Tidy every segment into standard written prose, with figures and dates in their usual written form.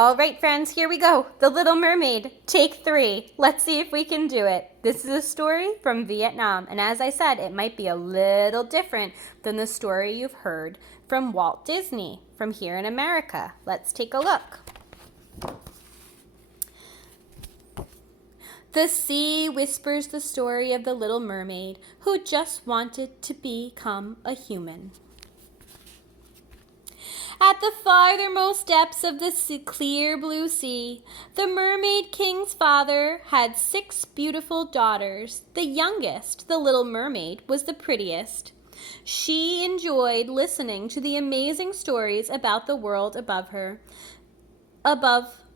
All right, friends, here we go. The Little Mermaid, take 3. Let's see if we can do it. This is a story from Vietnam, and as I said, it might be a little different than the story you've heard from Walt Disney from here in America. Let's take a look. The sea whispers the story of the Little Mermaid who just wanted to become a human. At the farthermost depths of the clear blue sea, the Mermaid King's father had 6 beautiful daughters. The youngest, the Little Mermaid, was the prettiest. She enjoyed listening to the amazing stories about the world above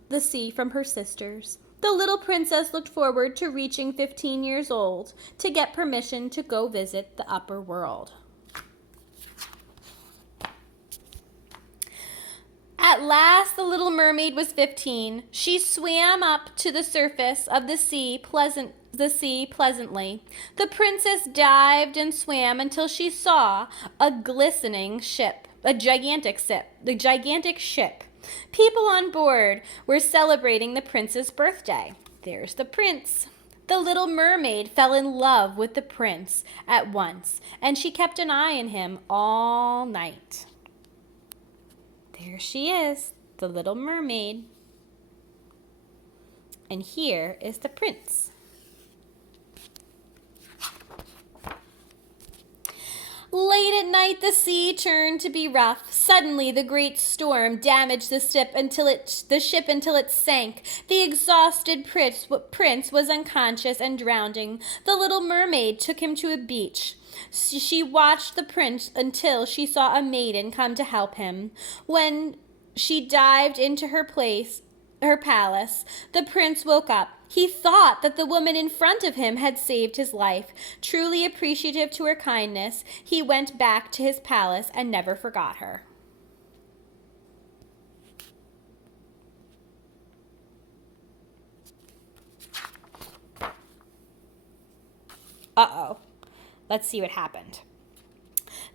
the sea from her sisters. The little princess looked forward to reaching 15 years old to get permission to go visit the upper world. At last, the Little Mermaid was 15. She swam up to the surface of the sea pleasantly. The princess dived and swam until she saw a glistening ship, a gigantic ship. People on board were celebrating the prince's birthday. There's the prince. The Little Mermaid fell in love with the prince at once, and she kept an eye on him all night. There she is, the Little Mermaid. And here is the prince. Late at night, the sea turned to be rough. Suddenly, the great storm damaged the ship until it sank. The exhausted prince was unconscious and drowning. The Little Mermaid took him to a beach. She watched the prince until she saw a maiden come to help him. When she dived into her palace, the prince woke up. He thought that the woman in front of him had saved his life. Truly appreciative to her kindness, he went back to his palace and never forgot her. Uh-oh. Let's see what happened.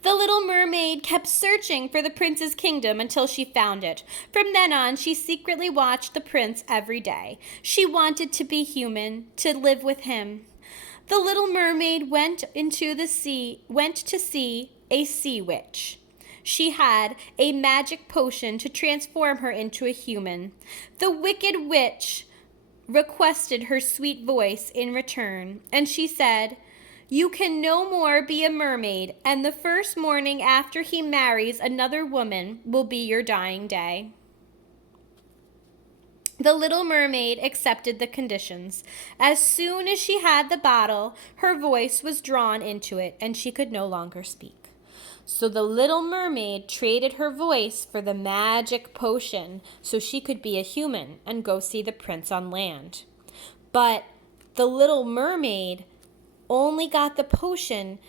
The Little Mermaid kept searching for the prince's kingdom until she found it. From then on, she secretly watched the prince every day. She wanted to be human, to live with him. The Little Mermaid went to see a sea witch. She had a magic potion to transform her into a human. The wicked witch requested her sweet voice in return, and she said, "You can no more be a mermaid, and the first morning after he marries another woman will be your dying day." The Little Mermaid accepted the conditions. As soon as she had the bottle, her voice was drawn into it, and she could no longer speak. So the Little Mermaid traded her voice for the magic potion so she could be a human and go see the prince on land. But the Little Mermaid only got the potion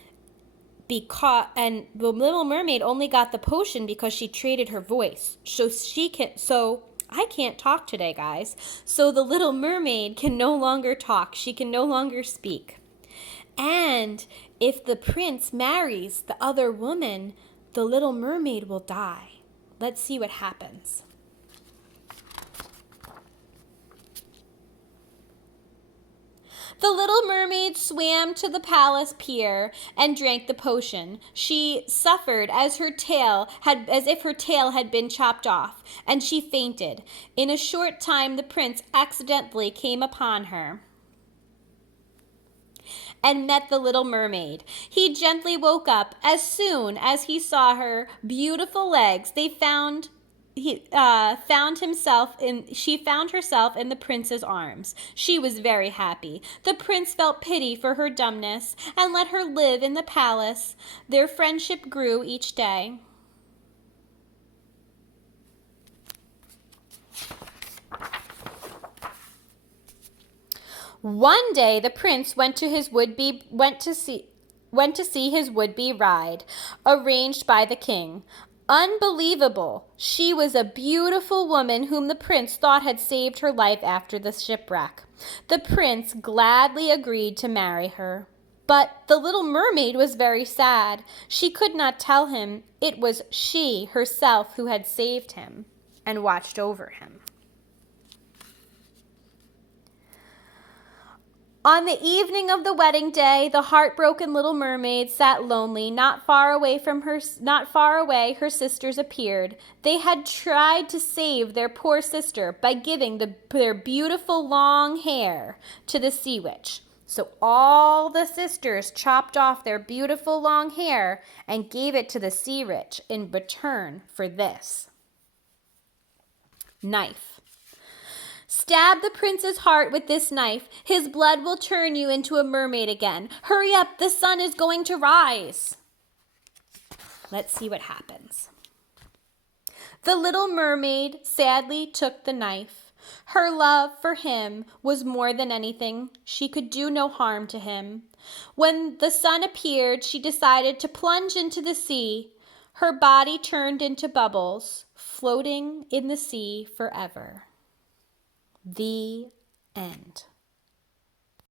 because she traded her voice. So I can't talk today, guys. So the Little Mermaid can no longer talk. She can no longer speak. And if the prince marries the other woman, the Little Mermaid will die. Let's see what happens. The Little Mermaid swam to the palace pier and drank the potion. She suffered as if her tail had been chopped off, and she fainted. In a short time, the prince accidentally came upon her and met the Little Mermaid. He gently woke up. As soon as he saw her beautiful legs, she found herself in the prince's arms. She was very happy. The prince felt pity for her dumbness and let her live in the palace. Their friendship grew each day. One day, the prince went to see his would-be bride, arranged by the king. Unbelievable! She was a beautiful woman whom the prince thought had saved her life after the shipwreck. The prince gladly agreed to marry her. But the Little Mermaid was very sad. She could not tell him it was she herself who had saved him and watched over him. On the evening of the wedding day, the heartbroken little mermaid sat lonely. Not far away, her sisters appeared. They had tried to save their poor sister by giving their beautiful long hair to the sea witch. So all the sisters chopped off their beautiful long hair and gave it to the sea witch in return for this knife. Stab the prince's heart with this knife. His blood will turn you into a mermaid again. Hurry up, the sun is going to rise. Let's see what happens. The little mermaid sadly took the knife. Her love for him was more than anything. She could do no harm to him. When the sun appeared, she decided to plunge into the sea. Her body turned into bubbles, floating in the sea forever. The end.